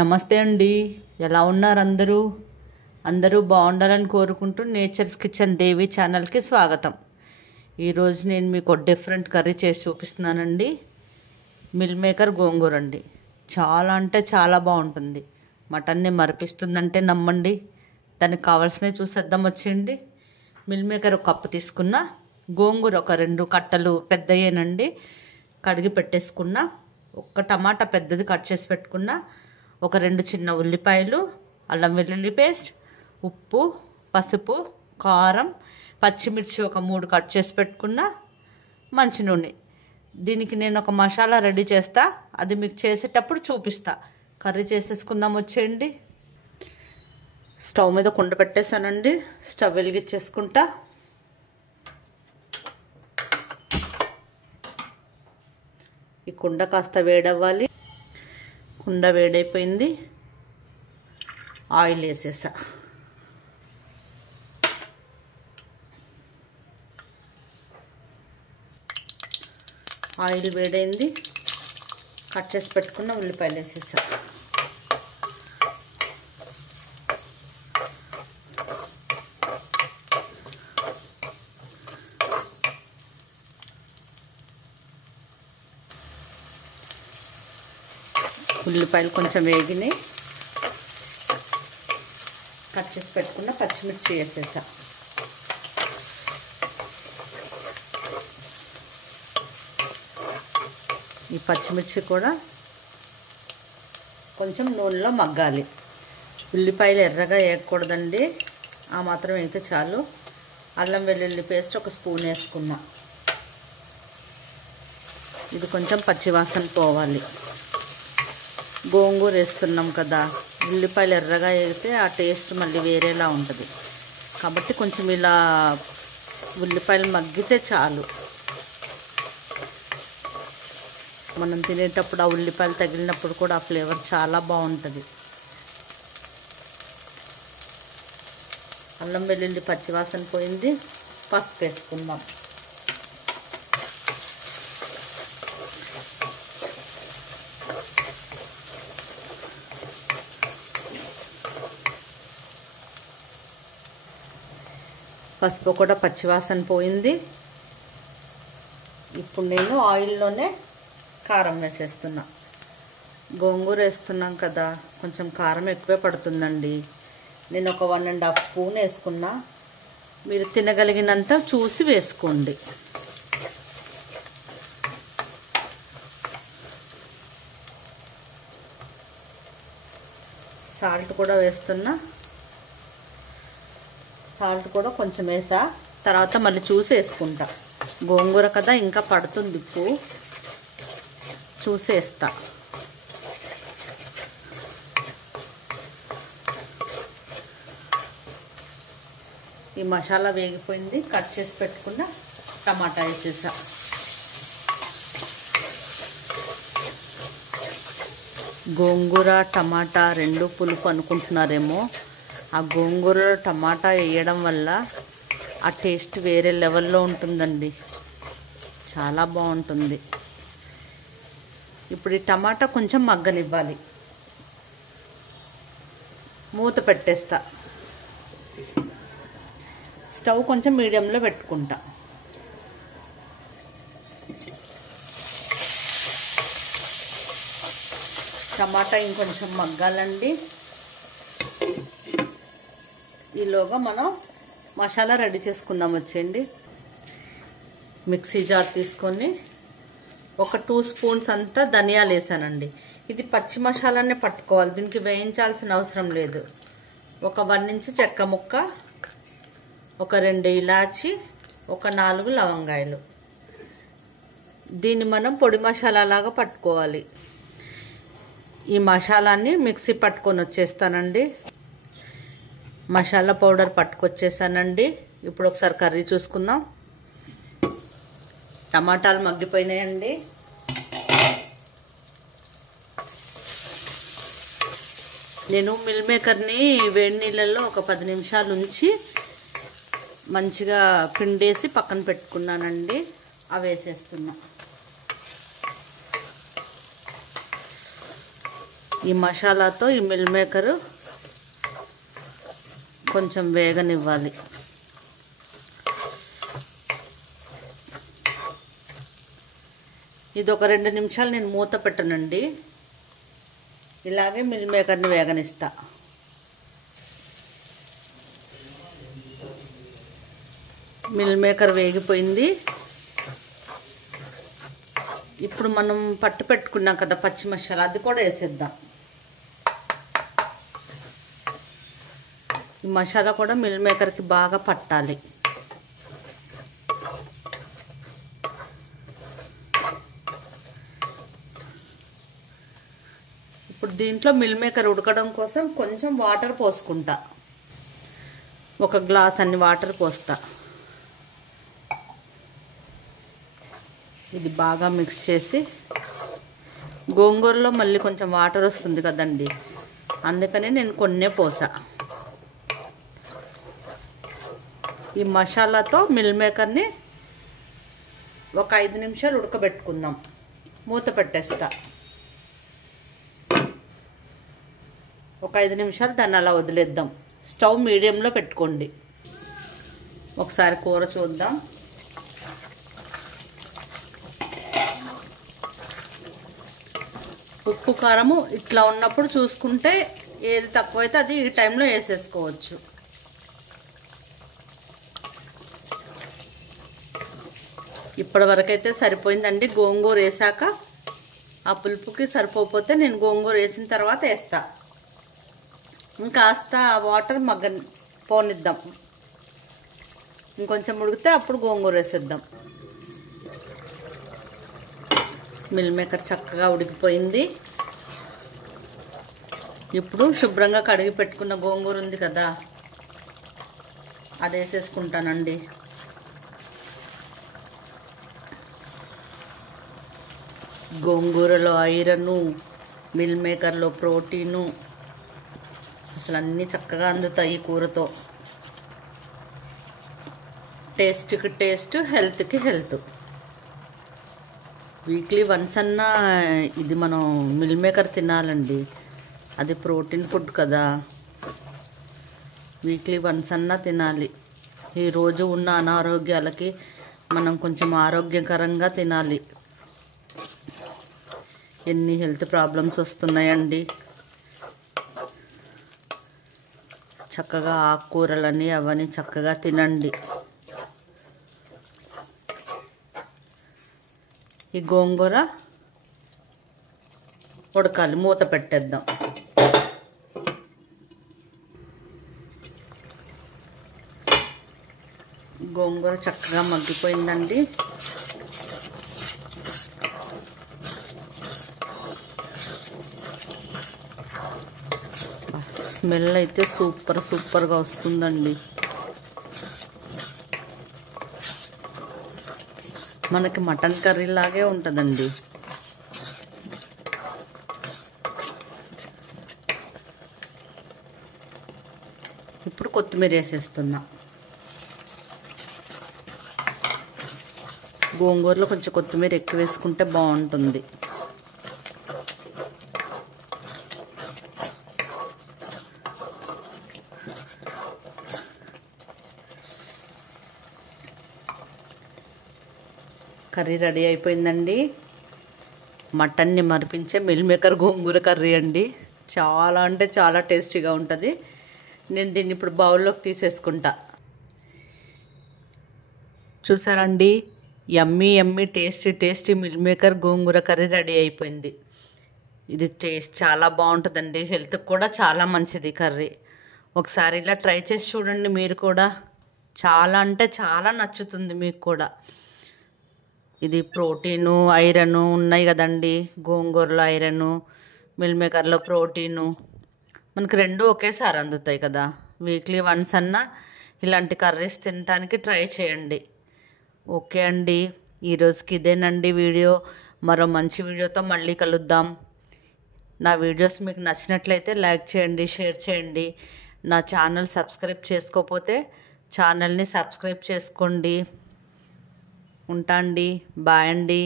నమస్తే అండి. ఎలా ఉన్నారు అందరూ? అందరూ బాగుండాలని కోరుకుంటూ నేచర్స్ కిచెన్ దేవి ఛానల్కి స్వాగతం. ఈరోజు నేను మీకు డిఫరెంట్ కర్రీ చేసి చూపిస్తున్నానండి. మిల్ మేకర్ గోంగూర అండి. చాలా అంటే చాలా బాగుంటుంది. మటన్ని మరిపిస్తుందంటే నమ్మండి. దానికి కావాల్సినవి చూసేద్దాం వచ్చేయండి. మిల్ మేకర్ ఒక కప్పు తీసుకున్న, గోంగూర ఒక 2 కట్టలు పెద్దయేనండి కడిగి పెట్టేసుకున్న, ఒక టమాటా పెద్దది కట్ చేసి పెట్టుకున్న, ఒక 2 చిన్న ఉల్లిపాయలు, అల్లం వెల్లుల్లి పేస్ట్, ఉప్పు, పసుపు, కారం, పచ్చిమిర్చి ఒక 3 కట్ చేసి పెట్టుకున్న, మంచి నూనె. దీనికి నేను ఒక మసాలా రెడీ చేస్తా, అది మీకు చేసేటప్పుడు చూపిస్తా. కర్రీ చేసేసుకుందాం వచ్చేయండి. స్టవ్ మీద కుండ పెట్టేశానండి. స్టవ్ వెలిగించేసుకుంటా. ఈ కుండ కాస్త వేడవ్వాలి. కుండ వేడైపోయింది. ఆయిల్ వేసేసా. ఆయిల్ వేడైంది. కట్ చేసి పెట్టుకున్న ఉల్లిపాయలు వేసేసా. ఉల్లిపాయలు కొంచెం వేగినాయి. కట్ చేసి పెట్టుకున్న పచ్చిమిర్చి వేసేసా. ఈ పచ్చిమిర్చి కూడా కొంచెం నూనెలో మగ్గాలి. ఉల్లిపాయలు ఎర్రగా వేయకూడదండి, ఆ మాత్రం అయితే చాలు. అల్లం వెల్లుల్లి పేస్ట్ ఒక స్పూన్ వేసుకున్నా. ఇది కొంచెం పచ్చివాసన పోవాలి. గోంగూర వేస్తున్నాం కదా, ఉల్లిపాయలు ఎర్రగా వేస్తే ఆ టేస్ట్ మళ్ళీ వేరేలా ఉంటుంది. కాబట్టి కొంచెం ఇలా ఉల్లిపాయలు మగ్గితే చాలు. మనం తినేటప్పుడు ఆ ఉల్లిపాయలు తగిలినప్పుడు కూడా ఆ ఫ్లేవర్ చాలా బాగుంటుంది. అల్లం వెల్లుల్లి పచ్చివాసన పోయింది. పసుపు వేసుకుందాం. పసుపు కూడా పచ్చివాసన పోయింది. ఇప్పుడు నేను ఆయిల్లోనే కారం వేసేస్తున్నా. గోంగూర వేస్తున్నాం కదా, కొంచెం కారం ఎక్కువే పడుతుందండి. నేను ఒక 1.5 స్పూన్ వేసుకున్నా. మీరు తినగలిగినంత చూసి వేసుకోండి. సాల్ట్ కూడా వేస్తున్నా. సాల్ట్ కూడా కొంచెం వేసా, తర్వాత మళ్ళీ చూసి వేసుకుంటా. గోంగూర కదా ఇంకా పడుతుంది, ఉప్పు చూసేస్తా. ఈ మసాలా వేగిపోయింది. కట్ చేసి పెట్టుకున్న టమాటా వేసేసా. గోంగూర టమాటా 2 పులుపు అనుకుంటున్నారేమో. ఆ గోంగూర టమాటా వేయడం వల్ల ఆ టేస్ట్ వేరే లెవెల్లో ఉంటుందండి. చాలా బాగుంటుంది. ఇప్పుడు ఈ టమాటా కొంచెం మగ్గనివ్వాలి. మూత పెట్టేస్తా. స్టవ్ కొంచెం మీడియంలో పెట్టుకుంటా. టమాటా ఇంకొంచెం మగ్గాలండి. ఈలోగా మనం మసాలా రెడీ చేసుకుందాం వచ్చేయండి. మిక్సీ జార్ తీసుకొని ఒక 2 స్పూన్స్ అంతా ధనియాలు వేసానండి. ఇది పచ్చి మసాలానే పట్టుకోవాలి, దీనికి వేయించాల్సిన అవసరం లేదు. ఒక 1 ఇంచ్ చెక్క ముక్క, ఒక 2 ఇలాచి, ఒక 4 లవంగాయలు. దీన్ని మనం పొడి మసాలా లాగా పట్టుకోవాలి. ఈ మసాలాన్ని మిక్సీ పట్టుకొని వచ్చేస్తానండి. మసాలా పౌడర్ పట్టుకొచ్చేసానండి. ఇప్పుడు ఒకసారి కర్రీ చూసుకుందాం. టమాటాలు మగ్గిపోయినాయండి. నేను మిల్ మేకర్ని వేడి నీళ్ళల్లో ఒక 10 నిమిషాలు ఉంచి మంచిగా పిండేసి పక్కన పెట్టుకున్నానండి. అవి వేసేస్తున్నా. ఈ మసాలాతో ఈ మిల్ మేకరు కొంచెం వేగనివ్వాలి. ఇది ఒక 2 నిమిషాలు నేను మూత పెట్టనండి. ఇలాగే మిల్ మేకర్ని వేగనిస్తా. మిల్ మేకర్ వేగిపోయింది. ఇప్పుడు మనం పట్టు పెట్టుకున్నాం కదా పచ్చి మసాలా, అది కూడా వేసేద్దాం. ఈ మసాలా కూడా మిల్ మేకర్కి బాగా పట్టాలి. ఇప్పుడు దీంట్లో మిల్ మేకర్ ఉడకడం కోసం కొంచెం వాటర్ పోసుకుంటా. ఒక గ్లాస్ అన్ని వాటర్ పోస్తా. ఇది బాగా మిక్స్ చేసి, గోంగూరలో మళ్ళీ కొంచెం వాటర్ వస్తుంది కదండి, అందుకని నేను కొన్నే పోసా. ఈ మసాలాతో మిల్ మేకర్ని ఒక 5 నిమిషాలు ఉడకబెట్టుకుందాం. మూత పెట్టేస్తా. ఒక 5 నిమిషాలు దాన్ని అలా వదిలేద్దాం. స్టవ్ మీడియంలో పెట్టుకోండి. ఒకసారి కూర చూద్దాం. ఉప్పు కారము ఇట్లా ఉన్నప్పుడు చూసుకుంటే ఏది తక్కువైతే అది ఈ టైంలో వేసేసుకోవచ్చు. ఇప్పటి వరకైతే సరిపోయిందండి. గోంగూర వేసాక ఆ పులుపుకి సరిపోతే నేను గోంగూర వేసిన తర్వాత వేస్తా. ఇంకాస్త వాటర్ పోనిద్దాం. ఇంకొంచెం ఉడికితే అప్పుడు గోంగూర వేసేద్దాం. మిల్ మేకర్ చక్కగా ఉడికిపోయింది. ఇప్పుడు శుభ్రంగా కడిగి పెట్టుకున్న గోంగూర ఉంది కదా, అది వేసేసుకుంటానండి. గోంగూరలో ఐరను, మిల్ మేకర్లో ప్రోటీను, అసలు అన్నీ చక్కగా అందుతాయి ఈ కూరతో. టేస్ట్కి టేస్ట్, హెల్త్కి హెల్త్. వీక్లీ వన్స్ అన్నా ఇది మనం మిల్ మేకర్ తినాలండి. అది ప్రోటీన్ ఫుడ్ కదా, వీక్లీ వన్స్ అన్నా తినాలి. ఈరోజు ఉన్న అనారోగ్యాలకి మనం కొంచెం ఆరోగ్యకరంగా తినాలి. ఎన్ని హెల్త్ ప్రాబ్లమ్స్ వస్తున్నాయండి. చక్కగా ఆకుకూరలని అవన్నీ చక్కగా తినండి. ఈ గోంగూర ఉడకాలి. మూత పెట్టేద్దాం. గోంగూర చక్కగా మగ్గిపోయిందండి. స్మెల్ అయితే సూపర్గా వస్తుందండి. మనకి మటన్ కర్రీ లాగే ఉంటుందండి. ఇప్పుడు కొత్తిమీర వేసేస్తున్నా. గోంగూరలో కొంచెం కొత్తిమీర ఎక్కువ వేసుకుంటే బాగుంటుంది. కర్రీ రెడీ అయిపోయిందండి. మటన్ని మరిపించే మిల్ మేకర్ గోంగూర కర్రీ అండి. చాలా అంటే చాలా టేస్టీగా ఉంటుంది. నేను దీన్ని ఇప్పుడు బౌల్లోకి తీసేసుకుంటా. చూసారండి, యమ్మీ టేస్టీ మిల్ మేకర్ గోంగూర కర్రీ రెడీ అయిపోయింది. ఇది టేస్ట్ చాలా బాగుంటుందండి. హెల్త్కి కూడా చాలా మంచిది కర్రీ. ఒకసారి ఇలా ట్రై చేసి చూడండి. మీరు కూడా చాలా అంటే చాలా నచ్చుతుంది మీకు కూడా. ఇది ప్రోటీను, ఐరన్ ఉన్నాయి కదండి. గోంగూరలో ఐరన్, మిల్ మేకర్లో ప్రోటీను, మనకు రెండు ఒకేసారి అందుతాయి కదా. వీక్లీ వన్స్ అన్నా ఇలాంటి కర్రీస్ తినడానికి ట్రై చేయండి. ఓకే అండి, ఈరోజుకి ఇదేనండి వీడియో. మరో మంచి వీడియోతో మళ్ళీ కలుద్దాం. నా వీడియోస్ మీకు నచ్చినట్లయితే లైక్ చేయండి, షేర్ చేయండి. నా ఛానల్ సబ్స్క్రైబ్ చేసుకోకపోతే ఛానల్ని సబ్స్క్రైబ్ చేసుకోండి. ఉంటా అండి. బాయ్ అండి.